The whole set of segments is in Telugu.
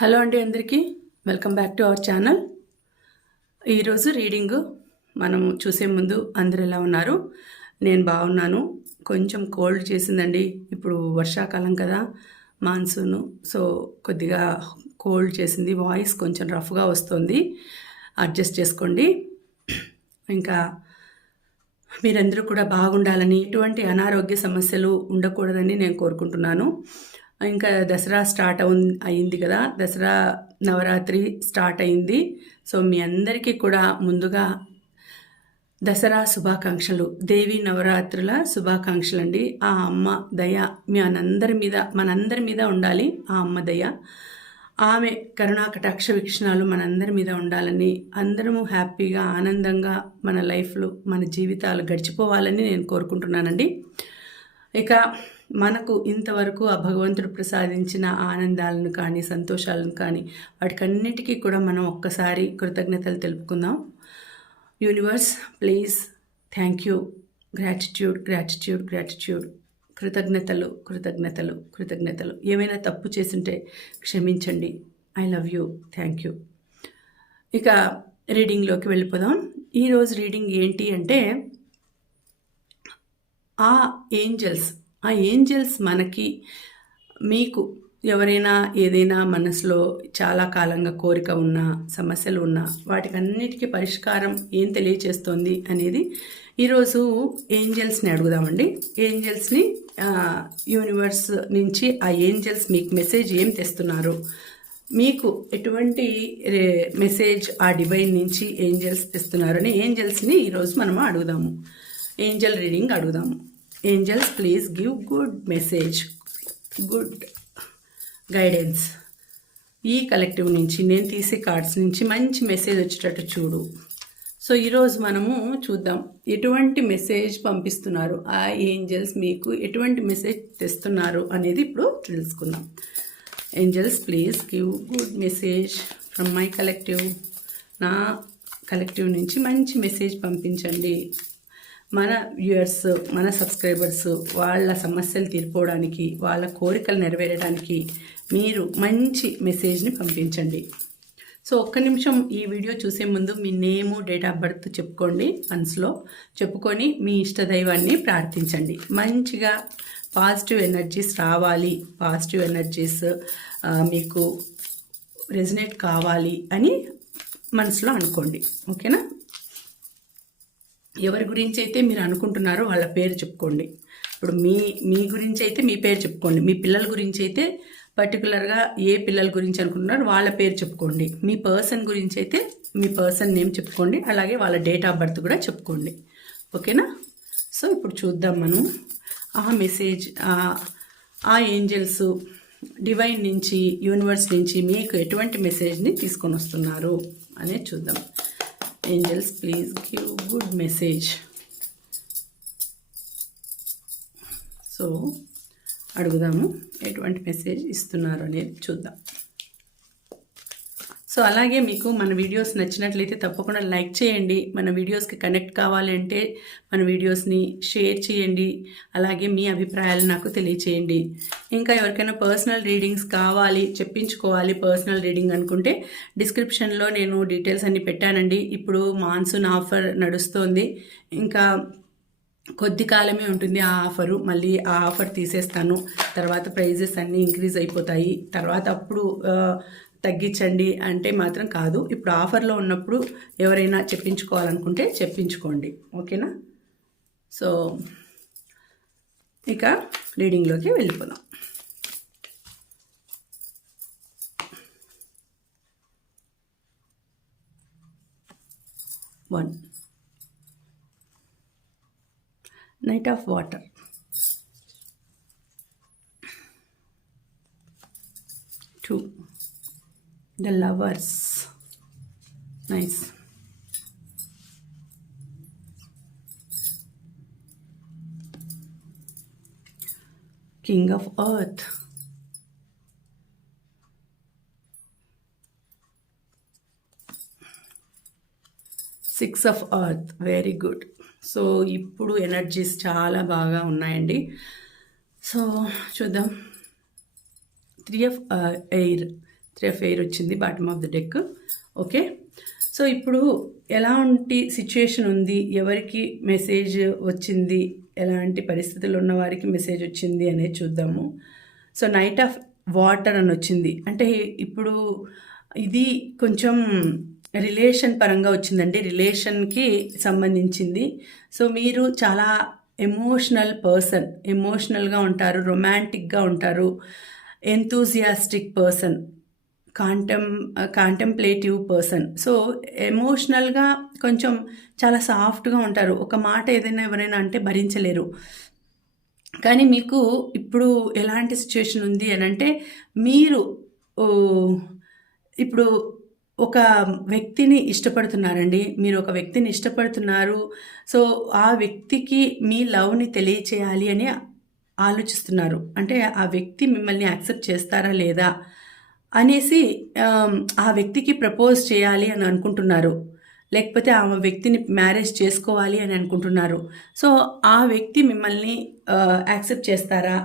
హలో అండి అందరికీ welcome back to our channel. ఈరోజు రీడింగ్ మనం చూసే ముందు అందరు ఎలా ఉన్నారు? నేను బాగున్నాను. కొంచెం కోల్డ్ చేసిందండి. ఇప్పుడు వర్షాకాలం కదా, మాన్సూను. సో కొద్దిగా కోల్డ్ చేసింది. వాయిస్ కొంచెం రఫ్గా వస్తుంది, అడ్జస్ట్ చేసుకోండి. ఇంకా మీరందరూ కూడా బాగుండాలని, ఎటువంటి అనారోగ్య సమస్యలు ఉండకూడదని నేను కోరుకుంటున్నాను. ఇంకా దసరా అయింది కదా, దసరా నవరాత్రి స్టార్ట్ అయింది. సో మీ అందరికీ కూడా ముందుగా దసరా శుభాకాంక్షలు, దేవి నవరాత్రుల శుభాకాంక్షలు అండి. ఆ అమ్మ దయ మనందరి మీద ఉండాలి. ఆ అమ్మ దయ, ఆమె కరుణా కటాక్ష వీక్షణాలు మనందరి మీద ఉండాలని, అందరము హ్యాపీగా ఆనందంగా మన లైఫ్లో మన జీవితాలు గడిచిపోవాలని నేను కోరుకుంటున్నానండి. ఇక మనకు ఇంతవరకు ఆ భగవంతుడు ప్రసాదించిన ఆనందాలను కానీ సంతోషాలను కానీ వాటికన్నిటికీ కూడా మనం ఒక్కసారి కృతజ్ఞతలు తెలుపుకుందాం. Universe please, thank you, gratitude gratitude gratitude, కృతజ్ఞతలు కృతజ్ఞతలు కృతజ్ఞతలు. ఏమైనా తప్పు చేస్తుంటే క్షమించండి. I love you, thank you. ఇక రీడింగ్లోకి వెళ్ళిపోదాం. ఈరోజు రీడింగ్ ఏంటి అంటే, ఆ ఏంజల్స్ మనకి, మీకు ఎవరైనా ఏదైనా మనసులో చాలా కాలంగా కోరిక ఉన్నా, సమస్యలు ఉన్నా, వాటికన్నిటికీ పరిష్కారం ఏం తెలియచేస్తుంది అనేది ఈరోజు ఏంజల్స్ని అడుగుదామండి. ఏంజల్స్ని, యూనివర్స్ నుంచి ఆ ఏంజల్స్ మీకు మెసేజ్ ఏం తెస్తున్నారు, మీకు ఎటువంటి మెసేజ్ ఆ డివైన్ నుంచి ఏంజల్స్ తెస్తున్నారు అని ఏంజల్స్ని ఈరోజు మనము అడుగుదాము. ఏంజల్ రీడింగ్ అడుగుదాము. Angels please give good message, good guidance. ఈ కలెక్టివ్ నుంచి, నేను తీసే కార్డ్స్ నుంచి మంచి మెసేజ్ వచ్చేటట్టు చూడు. సో ఈరోజు మనము చూద్దాం ఎటువంటి మెసేజ్ పంపిస్తున్నారు, ఆ ఏంజల్స్ మీకు ఎటువంటి మెసేజ్ తెస్తున్నారు అనేది ఇప్పుడు తెలుసుకుందాం. Angels please give good message from my collective. నా కలెక్టివ్ నుంచి మంచి మెసేజ్ పంపించండి. మన వ్యూయర్స్, మన సబ్స్క్రైబర్స్ వాళ్ళ సమస్యలు తీర్చుకోవడానికి, వాళ్ళ కోరికలు నెరవేరడానికి మీరు మంచి మెసేజ్ని పంపించండి. సో ఒక్క నిమిషం ఈ వీడియో చూసే ముందు మీ నేము, డేట్ ఆఫ్ బర్త్ చెప్పుకోండి. మనసులో చెప్పుకొని మీ ఇష్టదైవాన్ని ప్రార్థించండి. మంచిగా పాజిటివ్ ఎనర్జీస్ రావాలి, పాజిటివ్ ఎనర్జీస్ మీకు రెజనేట్ కావాలి అని మనసులో అనుకోండి. ఓకేనా? ఎవరి గురించి అయితే మీరు అనుకుంటున్నారో వాళ్ళ పేరు చెప్పుకోండి. ఇప్పుడు మీ గురించి అయితే మీ పేరు చెప్పుకోండి. మీ పిల్లల గురించి అయితే పర్టికులర్గా ఏ పిల్లల గురించి అనుకుంటున్నారో వాళ్ళ పేరు చెప్పుకోండి. మీ పర్సన్ గురించి అయితే మీ పర్సన్ నేమ్ చెప్పుకోండి. అలాగే వాళ్ళ డేట్ ఆఫ్ బర్త్ కూడా చెప్పుకోండి. ఓకేనా? సో ఇప్పుడు చూద్దాం మనం ఆ మెసేజ్, ఆ ఏంజల్స్ డివైన్ నుంచి, యూనివర్స్ నుంచి మీకు ఎటువంటి మెసేజ్ని తీసుకొని వస్తున్నారు అనేది చూద్దాం. Angels please give good message. So అడుగుదాము ఎటువంటి మెసేజ్ ఇస్తున్నారు అనేది చూద్దాం. సో అలాగే మీకు మన వీడియోస్ నచ్చినట్లయితే తప్పకుండా లైక్ చేయండి. మన వీడియోస్కి కనెక్ట్ కావాలి అంటే మన వీడియోస్ని షేర్ చేయండి. అలాగే మీ అభిప్రాయాలు నాకు తెలియచేయండి. ఇంకా ఎవరికైనా పర్సనల్ రీడింగ్స్ కావాలి, చెప్పించుకోవాలి పర్సనల్ రీడింగ్ అనుకుంటే డిస్క్రిప్షన్లో నేను డీటెయిల్స్ అన్నీ పెట్టానండి. ఇప్పుడు మాన్సూన్ ఆఫర్ నడుస్తోంది. ఇంకా కొద్ది కాలమే ఉంటుంది ఆ ఆఫరు. మళ్ళీ ఆ ఆఫర్ తీసేస్తాను. తర్వాత ప్రైజెస్ అన్నీ ఇంక్రీజ్ అయిపోతాయి. తర్వాత అప్పుడు తగ్గించండి అంటే మాత్రం కాదు. ఇప్పుడు ఆఫర్లో ఉన్నప్పుడు ఎవరైనా చెప్పించుకోవాలనుకుంటే చెప్పించుకోండి. ఓకేనా? సో ఇక రీడింగ్లోకి వెళ్ళిపోదాం. One, knight of water. Two, the lovers. Nice. King of Earth. Six of Earth. Very good. So ఇప్పుడు ఎనర్జీస్ చాలా బాగా ఉన్నాయండి. సో చూద్దాం. 3 of air, three of air వచ్చింది bottom of the deck. Okay, so ఇప్పుడు ఎలాంటి సిచ్యుయేషన్ ఉంది, ఎవరికి మెసేజ్ వచ్చింది, ఎలాంటి పరిస్థితుల్లో ఉన్న వారికి మెసేజ్ వచ్చింది అనేది చూద్దాము. సో నైట్ ఆఫ్ వాటర్ అని వచ్చింది, అంటే ఇప్పుడు ఇది కొంచెం రిలేషన్ పరంగా వచ్చిందండి, రిలేషన్కి సంబంధించింది. సో మీరు చాలా ఎమోషనల్ పర్సన్, ఎమోషనల్గా ఉంటారు, రొమాంటిక్గా ఉంటారు, enthusiastic person, contemplative person. So ఎమోషనల్గా కొంచెం చాలా సాఫ్ట్గా ఉంటారు. ఒక మాట ఏదైనా ఎవరైనా అంటే భరించలేరు. కానీ మీకు ఇప్పుడు ఎలాంటి సిచ్యుయేషన్ ఉంది అని అంటే, మీరు ఇప్పుడు ఒక వ్యక్తిని ఇష్టపడుతున్నారండి, మీరు ఒక వ్యక్తిని ఇష్టపడుతున్నారు. సో ఆ వ్యక్తికి మీ లవ్ని తెలియచేయాలి అని ఆలోచిస్తున్నారు. అంటే ఆ వ్యక్తి మిమ్మల్ని యాక్సెప్ట్ చేస్తారా లేదా అనేసి ఆ వ్యక్తికి ప్రపోజ్ చేయాలి అని అనుకుంటున్నారు, లేకపోతే ఆ వ్యక్తిని మ్యారేజ్ చేసుకోవాలి అని అనుకుంటున్నారు. సో ఆ వ్యక్తి మిమ్మల్ని యాక్సెప్ట్ చేస్తారా,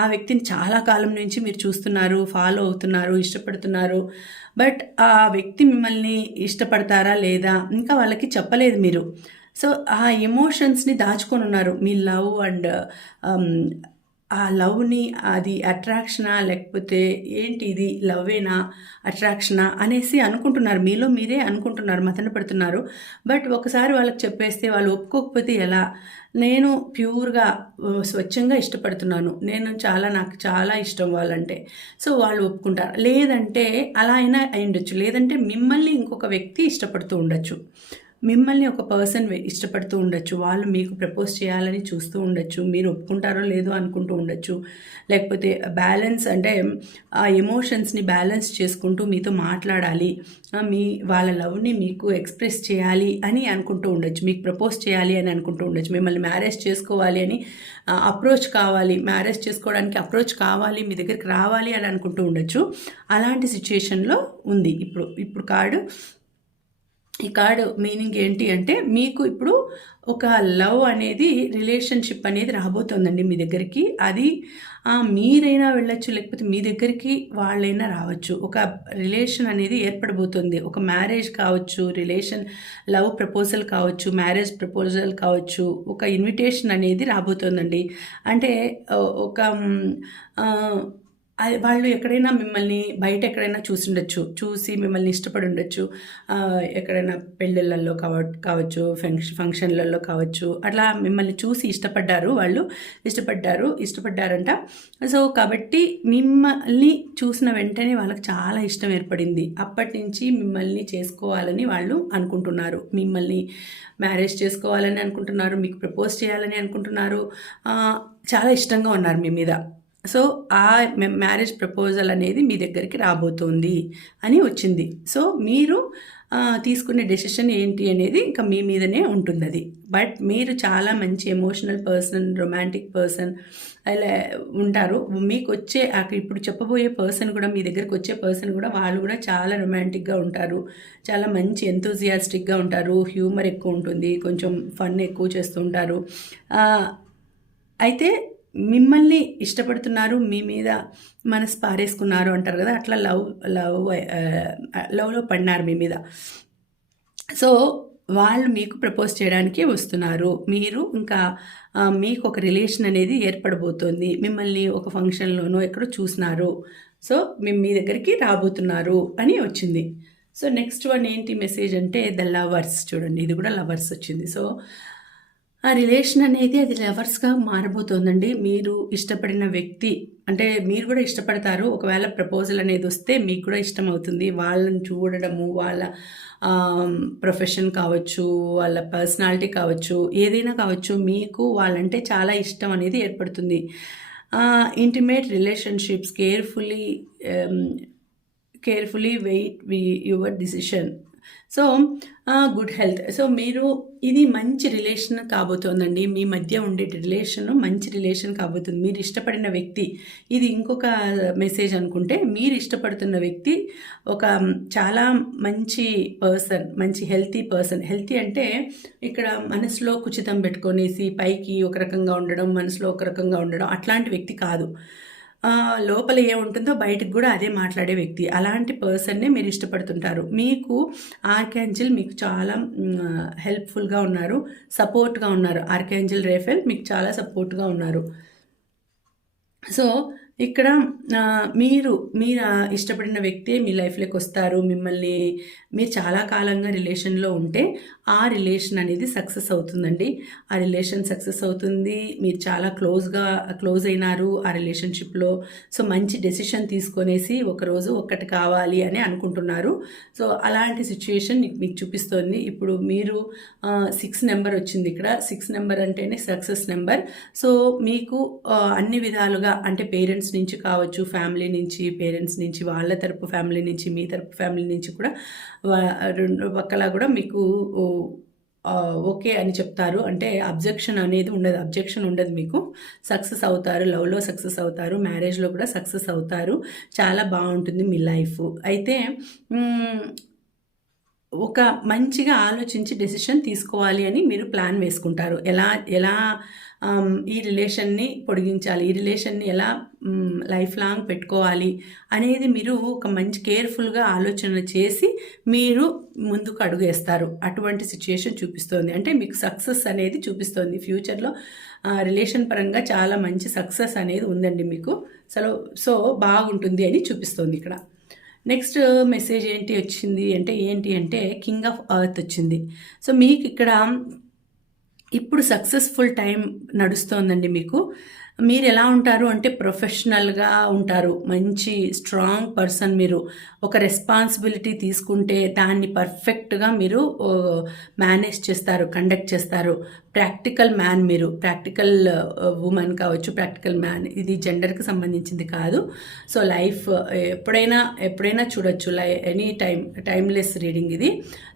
ఆ వ్యక్తిని చాలా కాలం నుంచి మీరు చూస్తున్నారు, ఫాలో అవుతున్నారు, ఇష్టపడుతున్నారు, బట్ ఆ వ్యక్తి మిమ్మల్ని ఇష్టపడతారా లేదా ఇంకా వాళ్ళకి చెప్పలేదు మీరు. సో ఆ ఎమోషన్స్ని దాచుకొని ఉన్నారు. మీ లవ్ అండ్ ఆ లవ్ని, అది అట్రాక్షనా లేకపోతే ఏంటి, ఇది లవ్వేనా అట్రాక్షనా అనేసి అనుకుంటున్నారు, మీలో మీరే అనుకుంటున్నారు, మథన పడుతున్నారు. బట్ ఒకసారి వాళ్ళకి చెప్పేస్తే వాళ్ళు ఒప్పుకోకపోతే ఎలా? నేను ప్యూర్గా స్వచ్ఛంగా ఇష్టపడుతున్నాను, నాకు చాలా ఇష్టం వాళ్ళంటే, సో వాళ్ళు ఒప్పుకుంటారు. లేదంటే అలా అయినా అయ్యుండొచ్చు, లేదంటే మిమ్మల్ని ఇంకొక వ్యక్తి ఇష్టపడుతూ ఉండొచ్చు, మిమ్మల్ని ఒక పర్సన్ ఇష్టపడుతూ ఉండొచ్చు, వాళ్ళు మీకు ప్రపోజ్ చేయాలని చూస్తూ ఉండొచ్చు, మీరు ఒప్పుకుంటారో లేదో అనుకుంటూ ఉండొచ్చు. లేకపోతే బ్యాలెన్స్ అంటే ఆ ఎమోషన్స్ని బ్యాలెన్స్ చేసుకుంటూ మీతో మాట్లాడాలి, వాళ్ళ లవ్ని మీకు ఎక్స్ప్రెస్ చేయాలి అని అనుకుంటూ ఉండొచ్చు, మీకు ప్రపోజ్ చేయాలి అని అనుకుంటూ ఉండొచ్చు, మిమ్మల్ని మ్యారేజ్ చేసుకోవాలి అని అప్రోచ్ కావాలి, మ్యారేజ్ చేసుకోవడానికి అప్రోచ్ కావాలి, మీ దగ్గరికి రావాలి అని అనుకుంటూ ఉండొచ్చు. అలాంటి సిచ్యుయేషన్లో ఉంది ఇప్పుడు కార్డు. ఈ కార్డు మీనింగ్ ఏంటి అంటే, మీకు ఇప్పుడు ఒక లవ్ అనేది, రిలేషన్షిప్ అనేది రాబోతోందండి మీ దగ్గరికి. అది మీరైనా వెళ్ళొచ్చు, లేకపోతే మీ దగ్గరికి వాళ్ళైనా రావచ్చు. ఒక రిలేషన్ అనేది ఏర్పడబోతుంది, ఒక మ్యారేజ్ కావచ్చు, లవ్ ప్రపోజల్ కావచ్చు, మ్యారేజ్ ప్రపోజల్ కావచ్చు, ఒక ఇన్విటేషన్ అనేది రాబోతోందండి. అంటే ఒక వాళ్ళు ఎక్కడైనా మిమ్మల్ని బయట ఎక్కడైనా చూసి మిమ్మల్ని ఇష్టపడి ఉండొచ్చు, ఎక్కడైనా పెళ్ళిళ్ళల్లో కావచ్చు, ఫంక్షన్లలో కావచ్చు, అట్లా మిమ్మల్ని చూసి వాళ్ళు ఇష్టపడ్డారంట. సో కాబట్టి మిమ్మల్ని చూసిన వెంటనే వాళ్ళకి చాలా ఇష్టం ఏర్పడింది, అప్పటి నుంచి మిమ్మల్ని చేసుకోవాలని వాళ్ళు అనుకుంటున్నారు, మిమ్మల్ని మ్యారేజ్ చేసుకోవాలని అనుకుంటున్నారు, మీకు ప్రపోజ్ చేయాలని అనుకుంటున్నారు, చాలా ఇష్టంగా ఉన్నారు మీ మీద. సో ఆ మ్యారేజ్ ప్రపోజల్ అనేది మీ దగ్గరికి రాబోతోంది అని వచ్చింది. సో మీరు తీసుకునే డెసిషన్ ఏంటి అనేది ఇంకా మీ మీదనే ఉంటుంది అది. బట్ మీరు చాలా మంచి ఎమోషనల్ పర్సన్, రొమాంటిక్ పర్సన్ అలా ఉంటారు. మీకు ఇప్పుడు చెప్పబోయే పర్సన్ కూడా, మీ దగ్గరికి వచ్చే పర్సన్ కూడా, వాళ్ళు కూడా చాలా రొమాంటిక్గా ఉంటారు, చాలా మంచి ఎంతూజియాస్టిక్గా ఉంటారు, హ్యూమర్ ఎక్కువ ఉంటుంది, కొంచెం ఫన్ ఎక్కువ చేస్తుంటారు. అయితే మిమ్మల్ని ఇష్టపడుతున్నారు, మీ మీద మనసు పారేసుకున్నారు అంటారు కదా, అట్లా లవ్లో పడినారు మీ మీద. సో వాళ్ళు మీకు ప్రపోజ్ చేయడానికి వస్తున్నారు, మీరు ఇంకా మీకు ఒక రిలేషన్ అనేది ఏర్పడబోతోంది, మిమ్మల్ని ఒక ఫంక్షన్లోనో ఎక్కడో చూసినారు, సో మీ దగ్గరికి రాబోతున్నారు అని వచ్చింది. సో నెక్స్ట్ వన్ ఏంటి మెసేజ్ అంటే ద లవర్స్. చూడండి, ఇది కూడా లవర్స్ వచ్చింది. సో ఆ రిలేషన్ అనేది అది లవర్స్గా మారబోతోందండి. మీరు ఇష్టపడిన వ్యక్తి, అంటే మీరు కూడా ఇష్టపడతారు, ఒకవేళ ప్రపోజల్ అనేది వస్తే మీకు కూడా ఇష్టం అవుతుంది. వాళ్ళని చూడడము, వాళ్ళ ప్రొఫెషన్ కావచ్చు, వాళ్ళ పర్సనాలిటీ కావచ్చు, ఏదైనా కావచ్చు, మీకు వాళ్ళంటే చాలా ఇష్టం అనేది ఏర్పడుతుంది. Intimate relationships, carefully weigh your decision. So good health. So ఇది మంచి రిలేషన్ కాబోతోందండి, మీ మధ్య ఉండే రిలేషన్ మంచి రిలేషన్ కాబోతుంది. మీరు ఇష్టపడిన వ్యక్తి, ఇది ఇంకొక మెసేజ్ అనుకుంటే, మీరు ఇష్టపడుతున్న వ్యక్తి ఒక చాలా మంచి పర్సన్, మంచి హెల్తీ పర్సన్. హెల్తీ అంటే ఇక్కడ మనసులో కుచితం పెట్టుకొనేసి పైకి ఒక రకంగా ఉండడం, మనసులో ఒక రకంగా ఉండడం, అట్లాంటి వ్యక్తి కాదు. లోపల ఏముంటుందో బయటకు కూడా అదే మాట్లాడే వ్యక్తి. అలాంటి పర్సన్‌నే మీరు ఇష్టపడుతుంటారు. మీకు ఆర్కాంజిల్ మీకు చాలా హెల్ప్‌ఫుల్‌గా ఉన్నారు. సపోర్ట్‌గా ఉన్నారు. ఆర్కాంజిల్ రేఫెల్ మీకు చాలా సపోర్ట్‌గా ఉన్నారు. సో, ఇక్కడ మీరు ఇష్టపడిన వ్యక్తే మీ లైఫ్‌లోకి వస్తారు. మీరు చాలా కాలంగా రిలేషన్‌లో ఉంటే, ఆ రిలేషన్ అనేది సక్సెస్ అవుతుందండి. ఆ రిలేషన్ సక్సెస్ అవుతుంది. మీరు చాలా క్లోజ్ అయినారు ఆ రిలేషన్‌షిప్‌లో. సో, మంచి డెసిషన్ తీసుకొనేసి ఒకరోజు ఒక్కటి కావాలి అని అనుకుంటున్నారు. సో, అలాంటి సిట్యుయేషన్ మీకు చూపిస్తోంది. ఇప్పుడు మీరు 6 నెంబర్ వచ్చింది ఇక్కడ. 6 నెంబర్ అంటేనే సక్సెస్ నెంబర్. సో, మీకు అన్ని విధాలుగా అంటే పేరెంట్స్ నుంచి కావచ్చు, ఫ్యామిలీ నుంచి, పేరెంట్స్ నుంచి, వాళ్ళ తరపు ఫ్యామిలీ నుంచి, మీ తరపు ఫ్యామిలీ నుంచి కూడా రెండు పక్కల కూడా మీకు ఓకే అని చెప్తారు. అంటే అబ్జెక్షన్ ఉండదు మీకు. సక్సెస్ అవుతారు. లవ్‌లో సక్సెస్ అవుతారు. మ్యారేజ్‌లో కూడా సక్సెస్ అవుతారు. చాలా బాగుంటుంది మీ లైఫ్. అయితే ఒక మంచిగా ఆలోచించి డెసిషన్ తీసుకోవాలి అని మీరు ప్లాన్ వేసుకుంటారు. ఎలా ఈ రిలేషన్‌ని పొడిగించాలి, ఈ రిలేషన్‌ని ఎలా లైఫ్ లాంగ్ పెట్టుకోవాలి అనేది మీరు ఒక మంచి కేర్‌ఫుల్‌గా ఆలోచన చేసి మీరు ముందుకు అడుగేస్తారు. అటువంటి సిట్యుయేషన్ చూపిస్తోంది. అంటే మీకు సక్సెస్ అనేది చూపిస్తోంది. ఫ్యూచర్‌లో రిలేషన్ పరంగా చాలా మంచి సక్సెస్ అనేది ఉందండి మీకు. సో బాగుంటుంది అని చూపిస్తోంది ఇక్కడ. నెక్స్ట్ మెసేజ్ ఏంటి అంటే కింగ్ ఆఫ్ ఎర్త్ వచ్చింది. సో మీకు ఇక్కడ ఇప్పుడు సక్సెస్ఫుల్ టైం నడుస్తోందండి మీకు. మీరు ఎలా ఉంటారు అంటే ప్రొఫెషనల్గా ఉంటారు. మంచి స్ట్రాంగ్ పర్సన్ మీరు. ఒక రెస్పాన్సిబిలిటీ తీసుకుంటే దాన్ని పర్ఫెక్ట్గా మీరు మేనేజ్ చేస్తారు, కండక్ట్ చేస్తారు. ప్రాక్టికల్ మ్యాన్ మీరు. ప్రాక్టికల్ ఉమెన్ కావచ్చు, ప్రాక్టికల్ మ్యాన్. ఇది జెండర్కి సంబంధించింది కాదు. సో లైఫ్ ఎప్పుడైనా చూడొచ్చు. ఎనీ టైమ్లెస్ రీడింగ్ ఇది.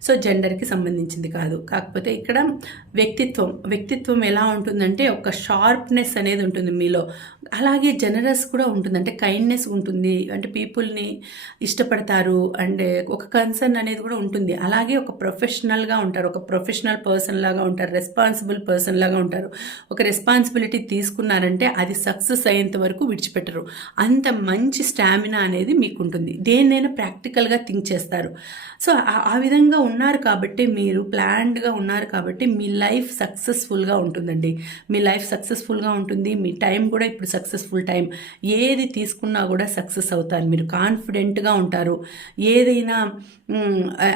సో జెండర్కి సంబంధించింది కాదు. కాకపోతే ఇక్కడ వ్యక్తిత్వం ఎలా ఉంటుందంటే ఒక షార్ప్నెస్ అనేది ఉంటుంది మీలో. అలాగే జనరస్ కూడా ఉంటుంది. అంటే కైండ్నెస్ ఉంటుంది. అంటే పీపుల్ని ఇష్టపడతారు. అండ్ ఒక కన్సర్న్ అనేది కూడా ఉంటుంది. అలాగే ఒక ప్రొఫెషనల్గా ఉంటారు. ఒక ప్రొఫెషనల్ పర్సన్ లాగా ఉంటారు. రెస్పాన్సిబుల్ పర్సన్ లాగా ఉంటారు. ఒక రెస్పాన్సిబిలిటీ తీసుకున్నారంటే అది సక్సెస్ అయ్యేంత వరకు విడిచిపెట్టరు. అంత మంచి స్టామినా అనేది మీకు ఉంటుంది. దేన్నైనా ప్రాక్టికల్గా థింక్ చేస్తారు. సో ఆ విధంగా ఉన్నారు కాబట్టి, మీరు ప్లాన్డ్గా ఉన్నారు కాబట్టి మీ లైఫ్ సక్సెస్ఫుల్గా ఉంటుందండి. మీ లైఫ్ సక్సెస్ఫుల్గా ఉంటుంది. మీ టైం కూడా ఇప్పుడు సక్సెస్ఫుల్ టైం. ఏది తీసుకున్నా కూడా సక్సెస్ అవుతారు. మీరు కాన్ఫిడెంట్గా ఉంటారు. ఏదైనా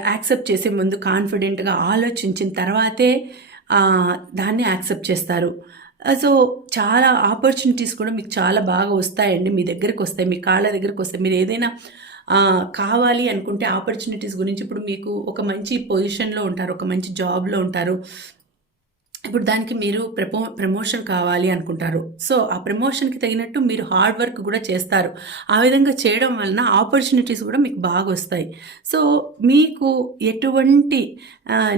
యాక్సెప్ట్ చేసే ముందు కాన్ఫిడెంట్గా ఆలోచించిన తర్వాతే దాన్ని యాక్సెప్ట్ చేస్తారు. సో చాలా ఆపర్చునిటీస్ కూడా మీకు చాలా బాగా వస్తాయండి. మీ దగ్గరికి వస్తాయి, మీ కాళ్ళ దగ్గరికి వస్తాయి. మీరు ఏదైనా కావాలి అనుకుంటే ఆపర్చునిటీస్ గురించి ఇప్పుడు మీకు ఒక మంచి పొజిషన్లో ఉంటారు, ఒక మంచి జాబ్లో ఉంటారు. ఇప్పుడు దానికి మీరు ప్రమోషన్ కావాలి అనుకుంటారు. సో ఆ ప్రమోషన్కి తగినట్టు మీరు హార్డ్ వర్క్ కూడా చేస్తారు. ఆ విధంగా చేయడం వలన ఆపర్చునిటీస్ కూడా మీకు బాగా వస్తాయి. సో మీకు ఎటువంటి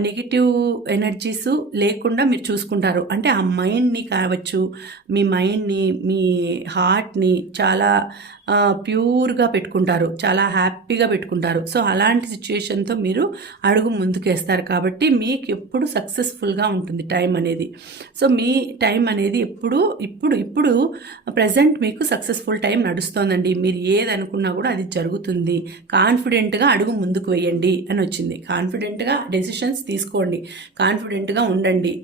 నెగిటివ్ ఎనర్జీస్ లేకుండా మీరు చూసుకుంటారు. అంటే ఆ మైండ్ని కావచ్చు, మీ మైండ్ని, మీ హార్ట్ని చాలా ప్యూర్గా పెట్టుకుంటారు. చాలా హ్యాపీగా పెట్టుకుంటారు. సో అలాంటి సిచ్యుయేషన్తో మీరు అడుగు ముందుకేస్తారు. కాబట్టి మీకు ఎప్పుడు సక్సెస్ఫుల్గా ఉంటుంది టైం అనేది. సో మీ టైం అనేది ఇప్పుడు ప్రజెంట్ మీకు సక్సెస్ఫుల్ టైం నడుస్తోందండి. మీరు ఏది అనుకున్నా కూడా అది జరుగుతుంది. కాన్ఫిడెంట్గా అడుగు ముందుకు వేయండి అని వచ్చింది. కాన్ఫిడెంట్గా డెసిషన్స్ తీసుకోండి. కాన్ఫిడెంట్గా ఉండండి.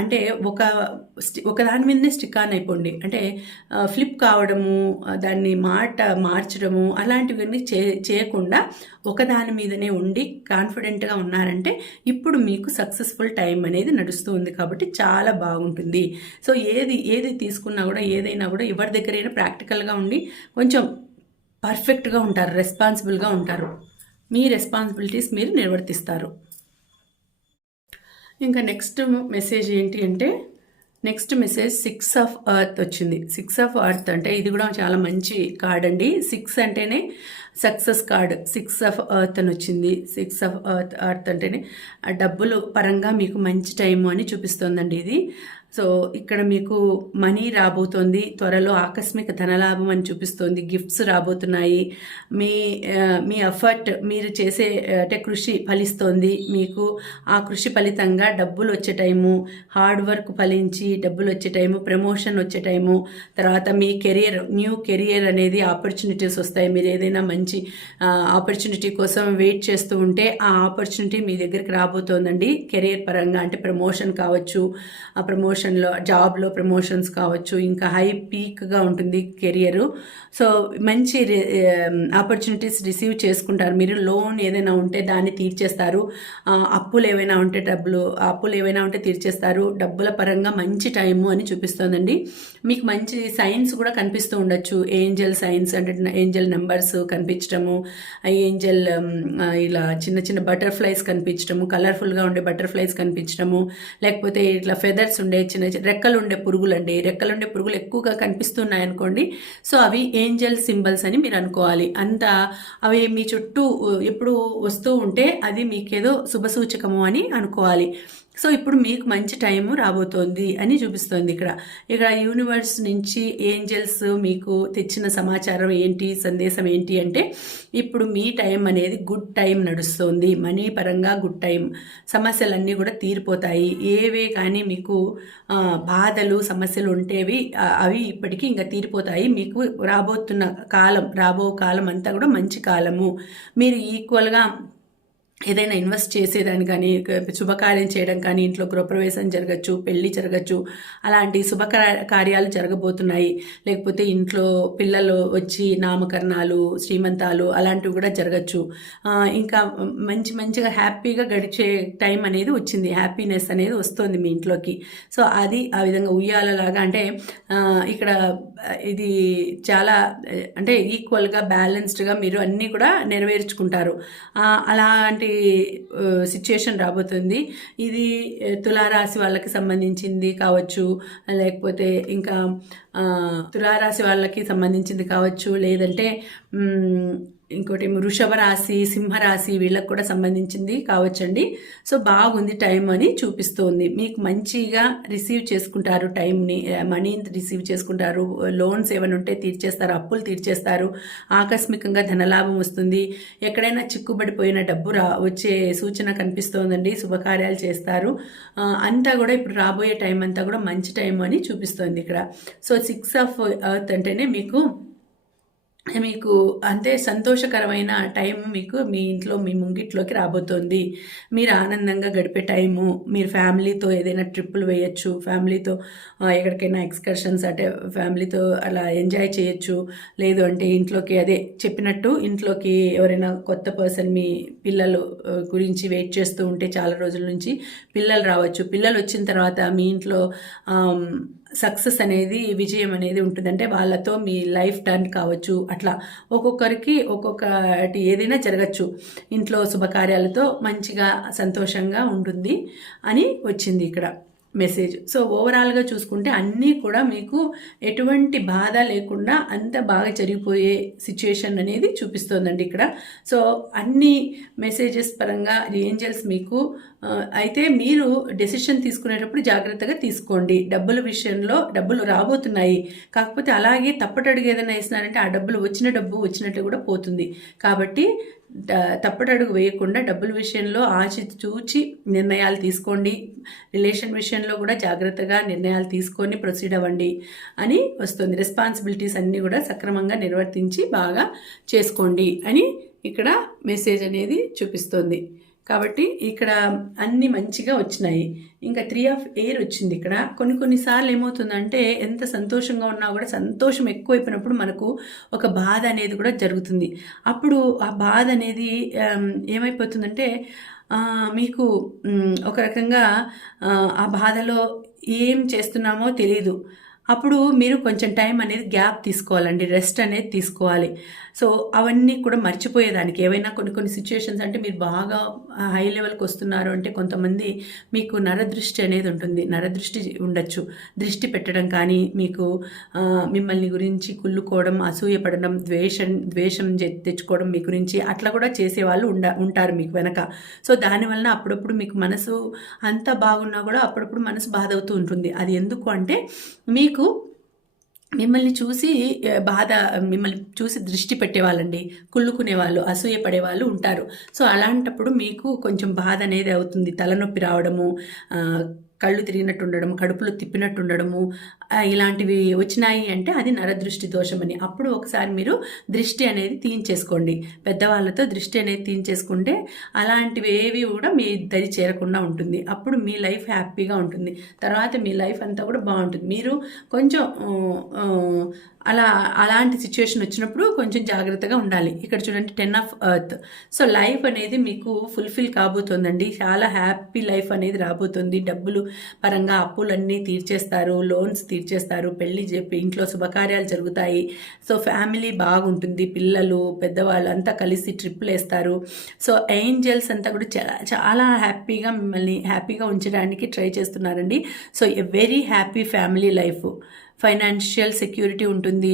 అంటే ఒక దాని మీదనే స్టిక్ ఆన్ అయిపోండి. అంటే ఫ్లిప్ కావడము, దాన్ని మార్చడము అలాంటివన్నీ చేయకుండా ఒకదాని మీదనే ఉండి కాన్ఫిడెంట్గా ఉన్నారంటే ఇప్పుడు మీకు సక్సెస్ఫుల్ టైం అనేది నడుస్తూ ఉంది. కాబట్టి చాలా బాగుంటుంది. సో ఏది తీసుకున్నా కూడా, ఏదైనా కూడా ఎవరి దగ్గరైనా ప్రాక్టికల్గా ఉండి కొంచెం పర్ఫెక్ట్గా ఉంటారు, రెస్పాన్సిబుల్గా ఉంటారు. మీ రెస్పాన్సిబిలిటీస్ మీరు నిర్వర్తిస్తారు. ఇంకా నెక్స్ట్ మెసేజ్ ఏంటి అంటే నెక్స్ట్ మెసేజ్ 6 ఆఫ్ ఎర్త్ వచ్చింది. 6 ఆఫ్ ఎర్త్ అంటే ఇది కూడా చాలా మంచి కార్డ్ అండి. 6 అంటేనే సక్సెస్ కార్డ్. 6 ఆఫ్ ఎర్త్ అని వచ్చింది. 6 ఆఫ్ ఎర్త్ అంటేనే డబ్బులు పరంగా మీకు మంచి టైము అని చూపిస్తోందండి ఇది. సో ఇక్కడ మీకు మనీ రాబోతోంది, త్వరలో ఆకస్మిక ధనలాభం అని చూపిస్తోంది, గిఫ్ట్స్ రాబోతున్నాయి, మీ మీ ఎఫర్ట్ మీరు చేసే అంటే కృషి ఫలిస్తోంది, మీకు ఆ కృషి ఫలితంగా డబ్బులు వచ్చే టైము, హార్డ్ వర్క్ ఫలించి డబ్బులు వచ్చే టైము, ప్రమోషన్ వచ్చే టైము, తర్వాత మీ కెరియర్ న్యూ కెరియర్ అనేది ఆపర్చునిటీస్ వస్తాయి. మీరు ఏదైనా మంచి ఆపర్చునిటీ కోసం వెయిట్ చేస్తూ ఉంటే ఆ ఆపర్చునిటీ మీ దగ్గరికి రాబోతోందండి. కెరియర్ పరంగా అంటే ప్రమోషన్ కావచ్చు, ఆ ప్రమోషన్లో జాబ్లో ప్రమోషన్స్ కావచ్చు, ఇంకా హై పీక్గా ఉంటుంది కెరియరు. సో మంచి ఆపర్చునిటీస్ రిసీవ్ చేసుకుంటారు. మీరు లోన్ ఏదైనా ఉంటే దాన్ని తీర్చేస్తారు, అప్పులు ఏవైనా ఉంటే అప్పులు ఏవైనా ఉంటే తీర్చేస్తారు. డబ్బుల పరంగా మంచి టైము అని చూపిస్తోందండి. మీకు మంచి సైన్స్ కూడా కనిపిస్తూ ఉండొచ్చు, ఏంజల్ సైన్స్ అంటే ఏంజల్ నెంబర్స్ కనిపించడము, ఏంజల్ ఇలా చిన్న చిన్న బటర్ఫ్లైస్ కనిపించడము, కలర్ఫుల్గా ఉండే బటర్ఫ్లైస్ కనిపించడము, లేకపోతే ఇట్లా ఫెదర్స్ ఉండే చిన్న రెక్కలు ఉండే పురుగులు అండి, రెక్కలు ఉండే పురుగులు ఎక్కువగా కనిపిస్తున్నాయి అనుకోండి, సో అవి ఏంజల్ సింబల్స్ అని మీరు అనుకోవాలి. అవి మీ చుట్టూ ఎప్పుడు వస్తూ ఉంటే అది మీకేదో శుభసూచకము అని అనుకోవాలి. సో ఇప్పుడు మీకు మంచి టైము రాబోతోంది అని చూపిస్తోంది. ఇక్కడ యూనివర్స్ నుంచి ఏంజల్స్ మీకు తెచ్చిన సమాచారం ఏంటి, సందేశం ఏంటి అంటే ఇప్పుడు మీ టైం అనేది గుడ్ టైం నడుస్తుంది, మనీ పరంగా గుడ్ టైం, సమస్యలన్నీ కూడా తీరిపోతాయి. ఏవే కానీ మీకు బాధలు సమస్యలు ఉంటేవి అవి ఇప్పటికీ ఇంకా తీరిపోతాయి. మీకు రాబో కాలం అంతా కూడా మంచి కాలము. మీరు ఈక్వల్గా ఏదైనా ఇన్వెస్ట్ చేసేదాన్ని కానీ, శుభకార్యం చేయడం కానీ, ఇంట్లో గృహప్రవేశం జరగచ్చు, పెళ్లి జరగచ్చు, అలాంటి కార్యాలు జరగబోతున్నాయి. లేకపోతే ఇంట్లో పిల్లలు వచ్చి నామకరణాలు, శ్రీమంతాలు అలాంటివి కూడా జరగచ్చు. ఇంకా మంచిగా హ్యాపీగా గడిచే టైం అనేది వచ్చింది, హ్యాపీనెస్ అనేది వస్తుంది మీ ఇంట్లోకి. సో అది ఆ విధంగా ఉయ్యాలలాగా అంటే ఇక్కడ ఇది చాలా అంటే ఈక్వల్గా బ్యాలెన్స్డ్గా మీరు అన్నీ కూడా నెరవేర్చుకుంటారు. అలాంటి సిచ్యుయేషన్ రాబోతుంది. ఇది తులారాశి వాళ్ళకి సంబంధించింది కావచ్చు, లేకపోతే ఇంకా తులారాశి వాళ్ళకి సంబంధించింది కావచ్చు, లేదంటే ఇంకోటి వృషభ రాశి, సింహరాశి వీళ్ళకి కూడా సంబంధించింది కావచ్చండి. సో బాగుంది టైం అని చూపిస్తుంది. మీకు మంచిగా రిసీవ్ చేసుకుంటారు, టైంని మనీని రిసీవ్ చేసుకుంటారు, లోన్స్ ఏమైనా ఉంటే తీర్చేస్తారు, అప్పులు తీర్చేస్తారు, ఆకస్మికంగా ధనలాభం వస్తుంది, ఎక్కడైనా చిక్కుబడిపోయిన డబ్బు వచ్చే సూచన కనిపిస్తోందండి, శుభకార్యాలు చేస్తారు. అంతా కూడా ఇప్పుడు రాబోయే టైం అంతా కూడా మంచి టైం అని చూపిస్తోంది ఇక్కడ. సో 6 ఆఫ్ ఎర్త్ అంటేనే మీకు అంతే సంతోషకరమైన టైం మీకు మీ ఇంట్లో మీ ముంగిట్లోకి రాబోతోంది. మీరు ఆనందంగా గడిపే టైము, మీరు ఫ్యామిలీతో ఏదైనా ట్రిప్పులు వేయచ్చు, ఫ్యామిలీతో ఎక్కడికైనా ఎక్స్కర్షన్స్ అంటే ఫ్యామిలీతో అలా ఎంజాయ్ చేయొచ్చు. లేదు అంటే ఇంట్లోకి అదే చెప్పినట్టు ఇంట్లోకి ఎవరైనా కొత్త పర్సన్ మీ పిల్లలు గురించి వెయిట్ చేస్తూ ఉంటే చాలా రోజుల నుంచి పిల్లలు రావచ్చు. పిల్లలు వచ్చిన తర్వాత మీ ఇంట్లో సక్సెస్ అనేది, విజయం అనేది ఉంటుంది. అంటే వాళ్ళతో మీ లైఫ్ టర్న్ కావచ్చు. అట్లా ఒక్కొక్కరికి ఒక్కొక్కటి ఏదైనా జరగచ్చు. ఇంట్లో శుభకార్యాలతో మంచిగా సంతోషంగా ఉంటుంది అని వచ్చింది ఇక్కడ మెసేజ్. సో ఓవరాల్గా చూసుకుంటే అన్నీ కూడా మీకు ఎటువంటి బాధ లేకుండా అంత బాగా జరిగిపోయే సిచ్యుయేషన్ అనేది చూపిస్తోందండి ఇక్కడ. సో అన్ని మెసేజెస్ పరంగా ఏంజల్స్ మీకు అయితే మీరు డెసిషన్ తీసుకునేటప్పుడు జాగ్రత్తగా తీసుకోండి. డబ్బుల విషయంలో డబ్బులు రాబోతున్నాయి, కాకపోతే అలాగే తప్పటడుగు ఏదైనా వేసినారంటే ఆ డబ్బులు వచ్చినట్టు కూడా పోతుంది. కాబట్టి తప్పటడుగు వేయకుండా డబ్బుల విషయంలో ఆచితూచి నిర్ణయాలు తీసుకోండి. రిలేషన్ విషయంలో కూడా జాగ్రత్తగా నిర్ణయాలు తీసుకొని ప్రొసీడ్ అవ్వండి అని వస్తుంది. రెస్పాన్సిబిలిటీస్ అన్నీ కూడా సక్రమంగా నిర్వర్తించి బాగా చేసుకోండి అని ఇక్కడ మెసేజ్ అనేది చూపిస్తుంది. కాబట్టి ఇక్కడ అన్ని మంచిగా వచ్చినాయి. ఇంకా 3 ఆఫ్ ఎయిర్ వచ్చింది ఇక్కడ. కొన్నిసార్లు ఏమవుతుందంటే ఎంత సంతోషంగా ఉన్నా కూడా సంతోషం ఎక్కువైపోయినప్పుడు మనకు ఒక బాధ అనేది కూడా జరుగుతుంది. అప్పుడు ఆ బాధ అనేది ఏమైపోతుందంటే మీకు ఒక రకంగా ఆ బాధలో ఏం చేస్తున్నామో తెలీదు. అప్పుడు మీరు కొంచెం టైం అనేది గ్యాప్ తీసుకోవాలండి, రెస్ట్ అనేది తీసుకోవాలి. సో అవన్నీ కూడా మర్చిపోయేదానికి ఏవైనా కొన్ని కొన్ని సిచ్యుయేషన్స్ అంటే మీరు బాగా హై లెవెల్కి వస్తున్నారు అంటే కొంతమంది మీకు నరదృష్టి అనేది ఉంటుంది, నరదృష్టి ఉండొచ్చు, దృష్టి పెట్టడం కానీ మీకు మిమ్మల్ని గురించి కుళ్ళుకోవడం, అసూయపడడం, ద్వేషం తెచ్చుకోవడం మీ గురించి అట్లా కూడా చేసేవాళ్ళు ఉంటారు మీకు వెనక. సో దానివలన అప్పుడప్పుడు మీకు మనసు అంతా బాగున్నా కూడా అప్పుడప్పుడు మనసు బాధ అవుతూ ఉంటుంది. అది ఎందుకు అంటే మీకు మిమ్మల్ని చూసి మిమ్మల్ని చూసి దృష్టి పెట్టేవాళ్ళండి, కుళ్ళుకునేవాళ్ళు, అసూయ పడేవాళ్ళు ఉంటారు. సో అలాంటప్పుడు మీకు కొంచెం బాధ అనేది అవుతుంది, తలనొప్పి రావడము, కళ్ళు తిరిగినట్టు ఉండడం, కడుపులో తిప్పినట్టు ఉండడము, ఇలాంటివి వచ్చినాయి అంటే అది నరదృష్టి దోషమని. అప్పుడు ఒకసారి మీరు దృష్టి అనేది తీయించేసుకోండి, పెద్దవాళ్ళతో దృష్టి అనేది తీయించేసుకుంటే అలాంటివి ఏవి కూడా మీ దరి చేరకుండా ఉంటుంది. అప్పుడు మీ లైఫ్ హ్యాపీగా ఉంటుంది, తర్వాత మీ లైఫ్ అంతా కూడా బాగుంటుంది. మీరు కొంచెం అలాంటి సిచ్యువేషన్ వచ్చినప్పుడు కొంచెం జాగ్రత్తగా ఉండాలి. ఇక్కడ చూడండి 10 ఆఫ్ ఎర్త్. సో లైఫ్ అనేది మీకు ఫుల్ఫిల్ కాబోతుందండి, చాలా హ్యాపీ లైఫ్ అనేది రాబోతుంది. డబ్బులు పరంగా అప్పులన్నీ తీర్చేస్తారు, లోన్స్ తీర్చేస్తారు, పెళ్లి చెప్పి ఇంట్లో శుభకార్యాలు జరుగుతాయి. సో ఫ్యామిలీ బాగుంటుంది, పిల్లలు పెద్దవాళ్ళు అంతా కలిసి ట్రిప్లు వేస్తారు. సో ఏంజల్స్ అంతా కూడా చాలా హ్యాపీగా మిమ్మల్ని హ్యాపీగా ఉంచడానికి ట్రై చేస్తున్నారండి. So a very happy family life, financial security ఉంటుంది,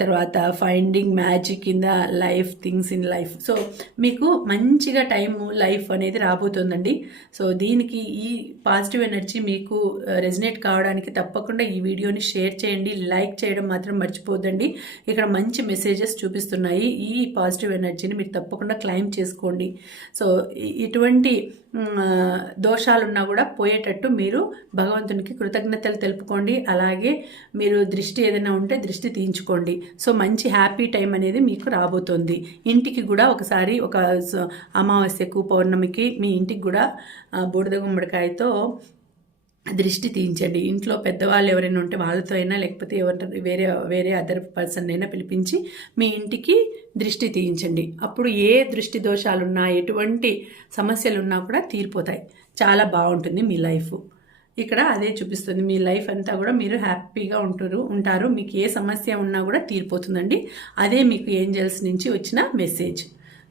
తర్వాత finding magic in the life, things in life. So మీకు మంచిగా టైము లైఫ్ అనేది రాబోతుందండి. సో దీనికి ఈ పాజిటివ్ ఎనర్జీ మీకు రెజినేట్ కావడానికి తప్పకుండా ఈ వీడియోని షేర్ చేయండి, లైక్ చేయడం మాత్రం మర్చిపోద్దండి. ఇక్కడ మంచి మెసేజెస్ చూపిస్తున్నాయి, ఈ పాజిటివ్ ఎనర్జీని మీరు తప్పకుండా క్లైమ్ చేసుకోండి. సో ఇటువంటి దోషాలున్నా కూడా పోయేటట్టు మీరు భగవంతునికి కృతజ్ఞతలు తెలుపుకోండి. అలాగే మీరు దృష్టి ఏదైనా ఉంటే దృష్టి తీయించుకోండి. సో మంచి హ్యాపీ టైం అనేది మీకు రాబోతుంది. ఇంటికి కూడా ఒకసారి ఒక అమావాస్యకు పౌర్ణమికి మీ ఇంటికి కూడా బూడిద గుమ్మడికాయతో దృష్టి తీయించండి. ఇంట్లో పెద్దవాళ్ళు ఎవరైనా ఉంటే వాళ్ళతో అయినా, లేకపోతే ఎవరైనా వేరే అదర్ పర్సన్ అయినా పిలిపించి మీ ఇంటికి దృష్టి తీయించండి. అప్పుడు ఏ దృష్టి దోషాలున్నా, ఎటువంటి సమస్యలున్నా కూడా తీరిపోతాయి, చాలా బాగుంటుంది మీ లైఫ్. ఇక్కడ అదే చూపిస్తుంది, మీ లైఫ్ అంతా కూడా మీరు హ్యాపీగా ఉంటారు, మీకు ఏ సమస్య ఉన్నా కూడా తీరిపోతుందండి. అదే మీకు ఏంజల్స్ నుంచి వచ్చిన మెసేజ్.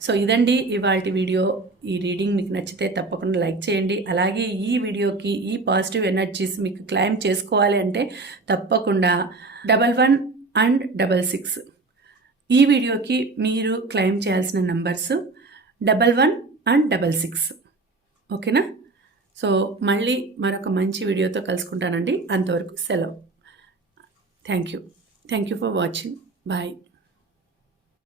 సో ఇదండి ఇవాల్టి వీడియో. ఈ రీడింగ్ మీకు నచ్చితే తప్పకుండా లైక్ చేయండి. అలాగే ఈ వీడియోకి ఈ పాజిటివ్ ఎనర్జీస్ మీకు క్లైమ్ చేసుకోవాలి అంటే తప్పకుండా 11 and 66 ఈ వీడియోకి మీరు క్లైమ్ చేయాల్సిన నంబర్స్ 11 and 66. ఓకేనా? సో మళ్ళీ మరొక మంచి వీడియోతో కలుసుకుంటానండి. అంతవరకు సెలవు. Thank you for watching. Bye.